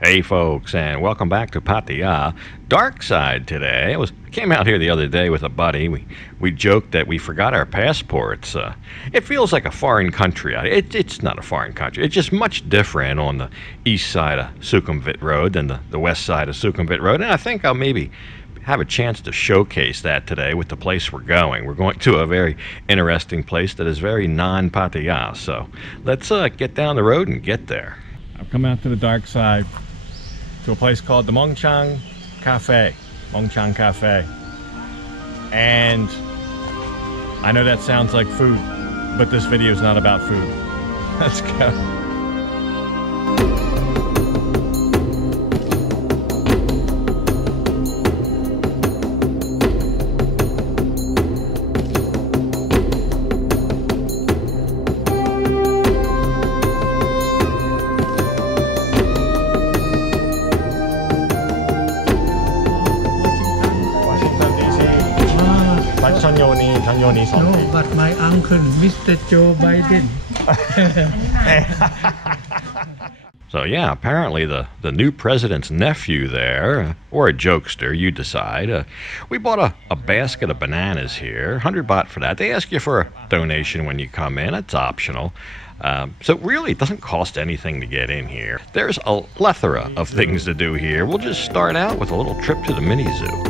Hey folks, and welcome back to Pattaya. Dark side today. I came out here the other day with a buddy. We joked that we forgot our passports. It feels like a foreign country. It's not a foreign country. It's just much different on the east side of Sukhumvit Road than the west side of Sukhumvit Road. And I think I'll maybe have a chance to showcase that today with the place we're going. We're going to a very interesting place that is very non-Pattaya. So let's get down the road and get there. I've come out to the dark side, to a place called the Mongchang Cafe. Mongchang Cafe. And I know that sounds like food, but this video is not about food. Let's go. No, but my uncle, Mr. Joe Biden. So yeah, apparently the new president's nephew there, or a jokester, you decide. We bought a basket of bananas here, 100 baht for that. They ask you for a donation when you come in. It's optional. So really, it doesn't cost anything to get in here. There's a plethora of things to do here. We'll just start out with a little trip to the mini zoo.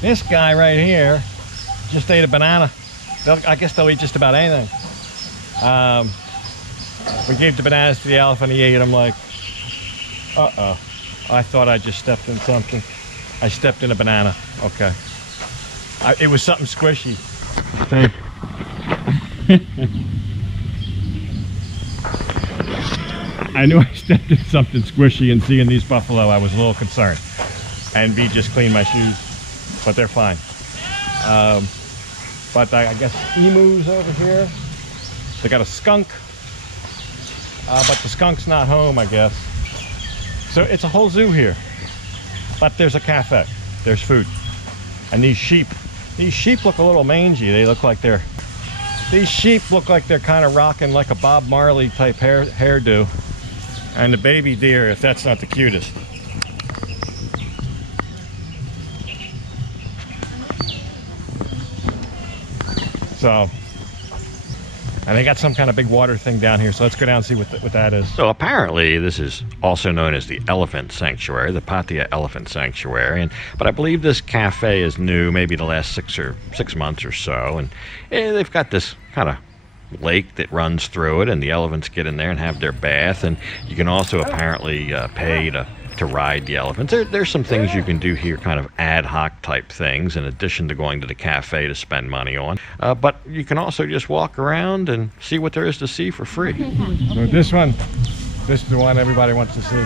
This guy right here just ate a banana. I guess they'll eat just about anything. We gave the bananas to the elephant. He ate them like, uh-oh. I thought I just stepped in something. I stepped in a banana. Okay. It was something squishy. I knew I stepped in something squishy, and seeing these buffalo, I was a little concerned. And B, just cleaned my shoes, but they're fine. But I guess emus over here. They got a skunk, but the skunk's not home, I guess. So it's a whole zoo here. But there's a cafe, there's food. And these sheep look a little mangy. These sheep look like they're kind of rocking like a Bob Marley type hairdo. And the baby deer, if that's not the cutest. So, and they got some kind of big water thing down here, so let's go down and see what that is. So apparently this is also known as the Elephant Sanctuary, the Pattaya Elephant Sanctuary. But I believe this cafe is new, maybe the last 6 months or so. And they've got this kind of lake that runs through it, and the elephants get in there and have their bath. And you can also apparently pay to ride the elephants. There's some things you can do here, kind of ad hoc type things, in addition to going to the cafe to spend money on. But you can also just walk around and see what there is to see for free. So this is the one everybody wants to see.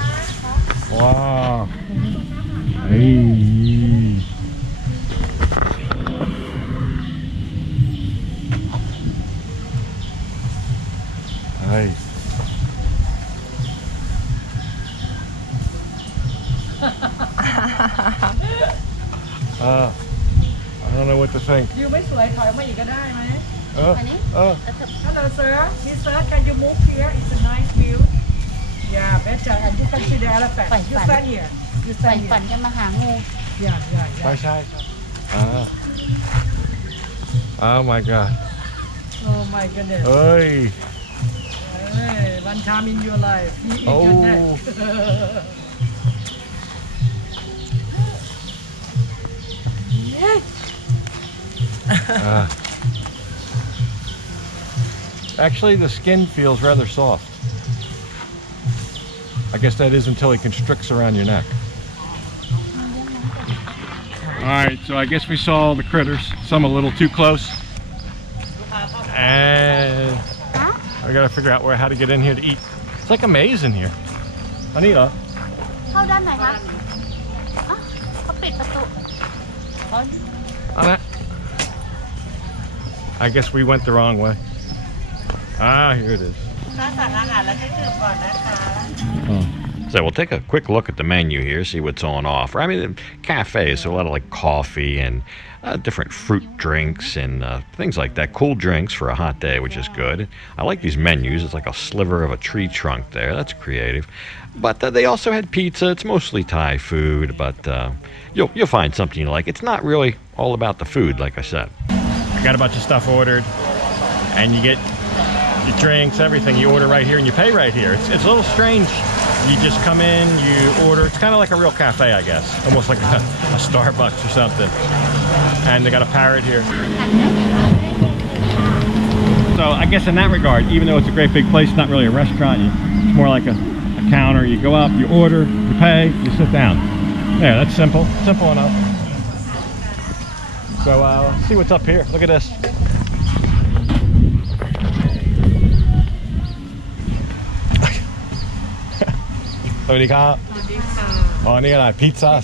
Wow. Hey. Nice. I don't know what to think. going. ยูไม่สวยถอยมาอีกก็ได้ไหม Hello, sir. Yes, sir. Can you move here? It's a nice view. Yeah, better. And you can see the elephant. You stand here. You ใฝ่ stand ฝัน here. จะมาหางู Yeah, yeah, ใช่ yeah. ใช่ Oh my god. Oh my goodness. เอ้ย Hey, one time in your life. He eat your Oh. neck. Actually, the skin feels rather soft. I guess that is until he constricts around your neck. Alright, so I guess we saw the critters, some a little too close. And I gotta figure out how to get in here to eat. It's like a maze in here. Anita. เข้าด้านไหนคะอ่ะเขาปิดประตู Anna. I guess we went the wrong way. Ah, here it is. So we'll take a quick look at the menu here, see what's on offer. I mean, the cafe, so a lot of like coffee and different fruit drinks and things like that. Cool drinks for a hot day, which is good. I like these menus. It's like a sliver of a tree trunk there. That's creative. But they also had pizza. It's mostly Thai food, but you'll find something you like. It's not really all about the food, like I said. I got a bunch of stuff ordered, and you get your drinks, everything. You order right here, and you pay right here. It's a little strange. You just come in, you order. It's kind of like a real cafe, I guess. Almost like a Starbucks or something. And they got a parrot here. So I guess in that regard, even though it's a great big place, it's not really a restaurant. It's more like a counter. You go up, you order, you pay, you sit down. Yeah, that's simple. Simple enough. So let's see what's up here. Look at this. Pizza.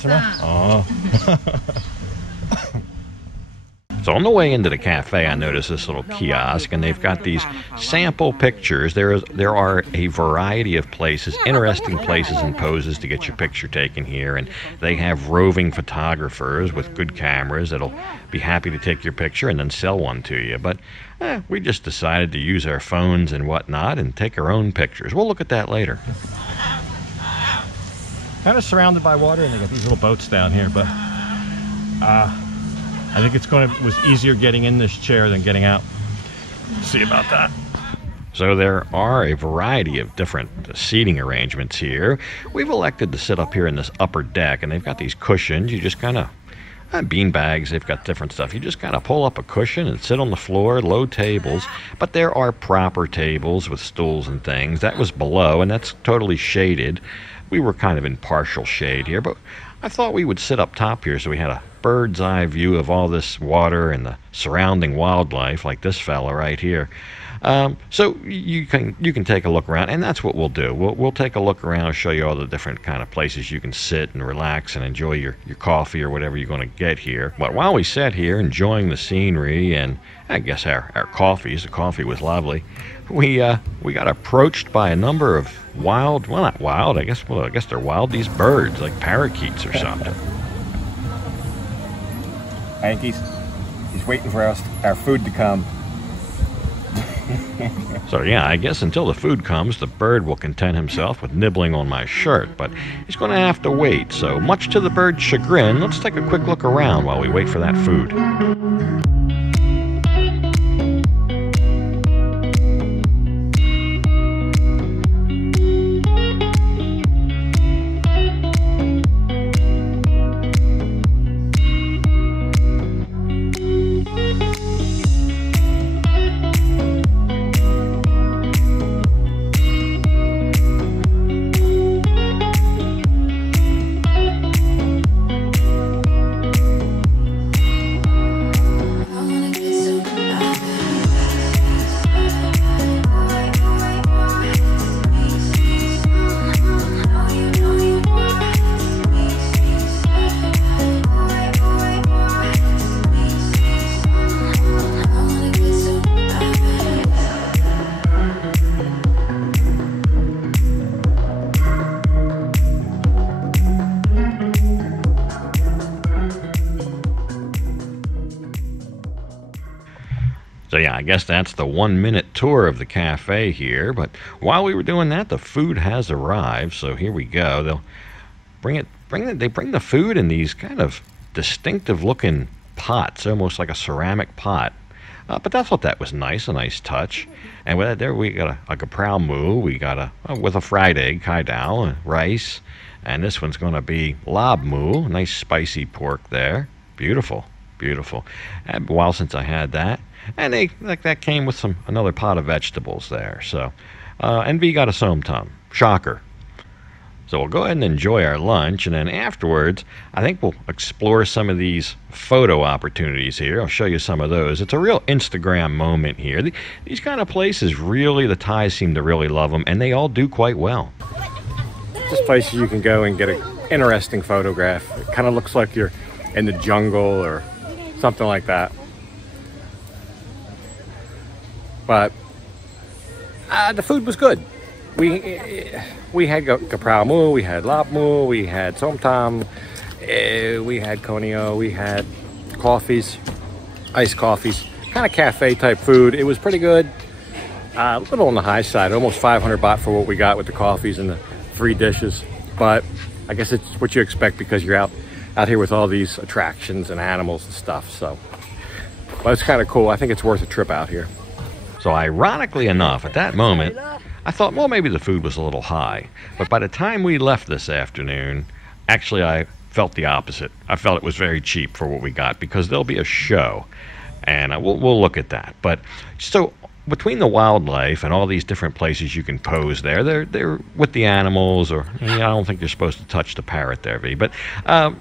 So on the way into the cafe, I noticed this little kiosk, and they've got these sample pictures. There are a variety of places, interesting places and poses to get your picture taken here, and they have roving photographers with good cameras that'll be happy to take your picture and then sell one to you. But we just decided to use our phones and whatnot and take our own pictures. We'll look at that later. Kind of surrounded by water, and they got these little boats down here, but I think it was easier getting in this chair than getting out. See about that. So there are a variety of different seating arrangements here. We've elected to sit up here in this upper deck, and they've got these cushions. You just kind of bean bags. They've got different stuff. You just kind of pull up a cushion and sit on the floor. Low tables, but there are proper tables with stools and things. That was below, and that's totally shaded. We were kind of in partial shade here, but I thought we would sit up top here so we had a bird's eye view of all this water and the surrounding wildlife, like this fella right here. So you can take a look around, and that's what we'll do. We'll take a look around and show you all the different kind of places you can sit and relax and enjoy your coffee or whatever you're going to get here. But while we sat here enjoying the scenery and I guess our coffees, the coffee was lovely, we got approached by a number of wild, well, not wild, I guess they're wild, these birds, like parakeets or something. I think he's waiting for our food to come. So yeah, I guess until the food comes, the bird will content himself with nibbling on my shirt, but he's going to have to wait. So much to the bird's chagrin, let's take a quick look around while we wait for that food. So yeah, I guess that's the 1-minute tour of the cafe here. But while we were doing that, the food has arrived. So here we go. They'll they bring the food in these kind of distinctive looking pots, almost like a ceramic pot. But I thought that was nice, a nice touch. And with that there, we got a kaprao moo. We got with a fried egg, kai dao, rice. And this one's going to be lab moo, nice spicy pork there. Beautiful, beautiful. And a while since I had that. And that came with another pot of vegetables there. So, and we got a som tam. Shocker. So we'll go ahead and enjoy our lunch, and then afterwards, I think we'll explore some of these photo opportunities here. I'll show you some of those. It's a real Instagram moment here. These kind of places, really, the Thais seem to really love them, and they all do quite well. Just places you can go and get an interesting photograph. It kind of looks like you're in the jungle or something like that. But the food was good. We had kaprao moo, we had lap moo, we had som tam, we had konio, we had coffees, iced coffees, kind of cafe type food. It was pretty good. A little on the high side, almost 500 baht for what we got with the coffees and the 3 dishes. But I guess it's what you expect because you're out here with all these attractions and animals and stuff. So, but it's kind of cool. I think it's worth a trip out here. So ironically enough, at that moment, I thought, well, maybe the food was a little high. But by the time we left this afternoon, actually I felt the opposite. I felt it was very cheap for what we got because there'll be a show. And we'll look at that. But so between the wildlife and all these different places you can pose there, they're with the animals, or I don't think you're supposed to touch the parrot there, V. But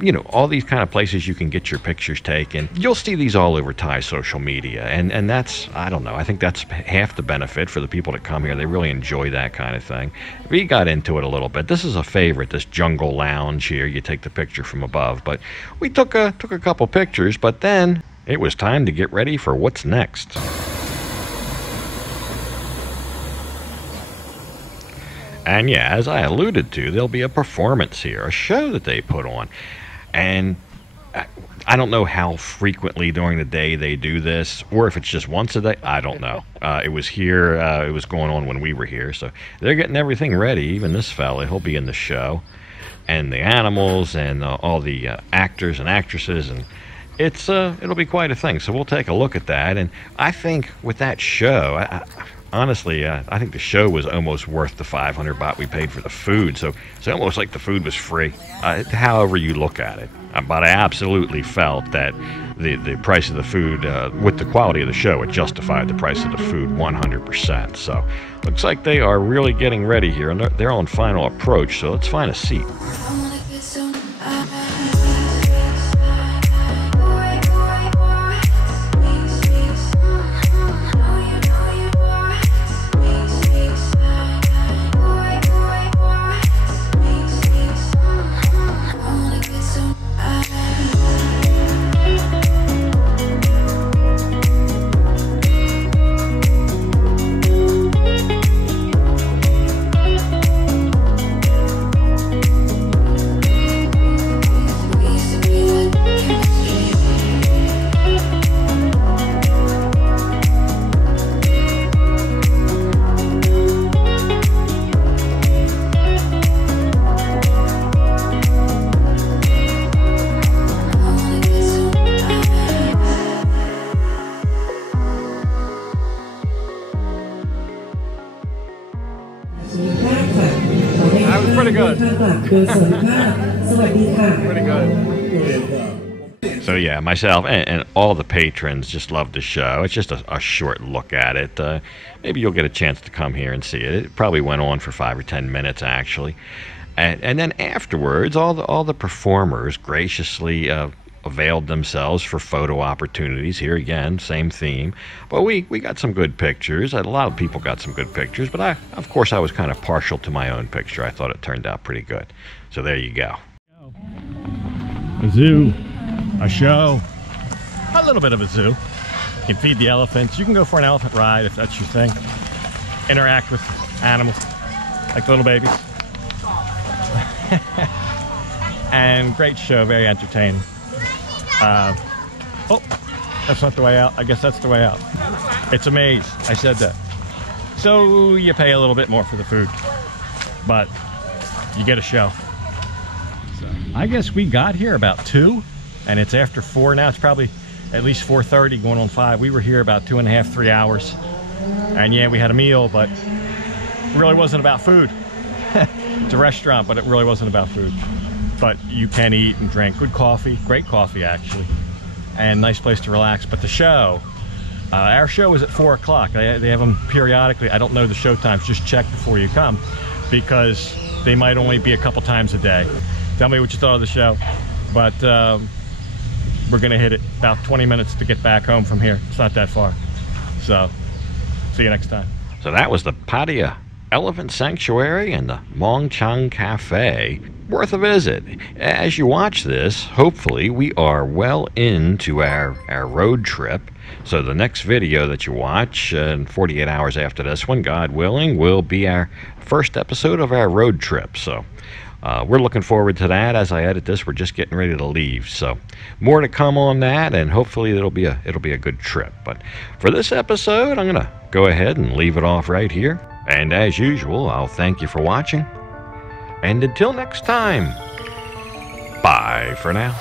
you know, all these kind of places you can get your pictures taken. You'll see these all over Thai social media, and that's, I don't know, I think that's half the benefit for the people that come here. They really enjoy that kind of thing. We got into it a little bit. This is a favorite, this jungle lounge here. You take the picture from above, but we took a couple pictures, but then it was time to get ready for what's next. And yeah, as I alluded to, there'll be a performance here, a show that they put on. And I don't know how frequently during the day they do this, or if it's just once a day, I don't know. It was here, it was going on when we were here, so they're getting everything ready. Even this fella, he'll be in the show. And the animals and all the actors and actresses, and it'll be quite a thing. So we'll take a look at that. And I think with that show, honestly, I think the show was almost worth the 500 baht we paid for the food. So it's almost like the food was free, however you look at it. But I absolutely felt that the price of the food, with the quality of the show, it justified the price of the food 100%. So looks like they are really getting ready here, and they're on final approach. So let's find a seat. That was pretty good. Pretty good. So yeah, myself and all the patrons just love the show. It's just a short look at it. Maybe you'll get a chance to come here and see it. It probably went on for 5 or 10 minutes actually. And then afterwards, all the performers graciously availed themselves for photo opportunities. Here again, same theme. But we got some good pictures. A lot of people got some good pictures, but of course I was kind of partial to my own picture. I thought it turned out pretty good. So there you go. A zoo, a show, a little bit of a zoo. You can feed the elephants. You can go for an elephant ride if that's your thing. Interact with animals like little babies. And great show, very entertaining. Oh, that's not the way out. I guess that's the way out. It's a maze. I said that. So you pay a little bit more for the food, but you get a show. So I guess we got here about 2, and it's after 4 now. It's probably at least 4:30 going on 5. We were here about 2.5, 3 hours. And yeah, we had a meal, but it really wasn't about food. It's a restaurant, but it really wasn't about food. But you can eat and drink. Good coffee, great coffee actually, and nice place to relax. But the show, our show is at 4 o'clock. They have them periodically. I don't know the show times, just check before you come, because they might only be a couple times a day. Tell me what you thought of the show. But we're gonna hit it about 20 minutes to get back home from here. It's not that far. So, see you next time. So that was the Pattaya Elephant Sanctuary and the Mong Chang Cafe. Worth a visit. As you watch this, hopefully we are well into our road trip. So the next video that you watch, 48 hours after this one, God willing, will be our first episode of our road trip. So we're looking forward to that. As I edit this, we're just getting ready to leave. So more to come on that, and hopefully it'll be a good trip. But for this episode, I'm gonna go ahead and leave it off right here. And as usual, I'll thank you for watching. And until next time, bye for now.